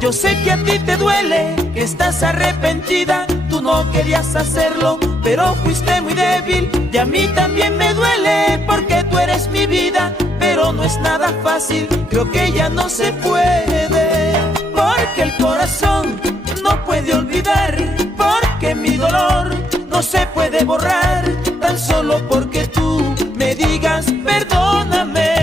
Yo sé que a ti te duele, que estás arrepentida. Tú no querías hacerlo, pero fuiste muy débil. Y a mí también me duele, porque tú eres mi vida. Pero no es nada fácil, creo que ya no se puede. Porque el corazón no puede olvidar, porque mi dolor no se puede borrar. Tan solo porque tú me digas perdóname.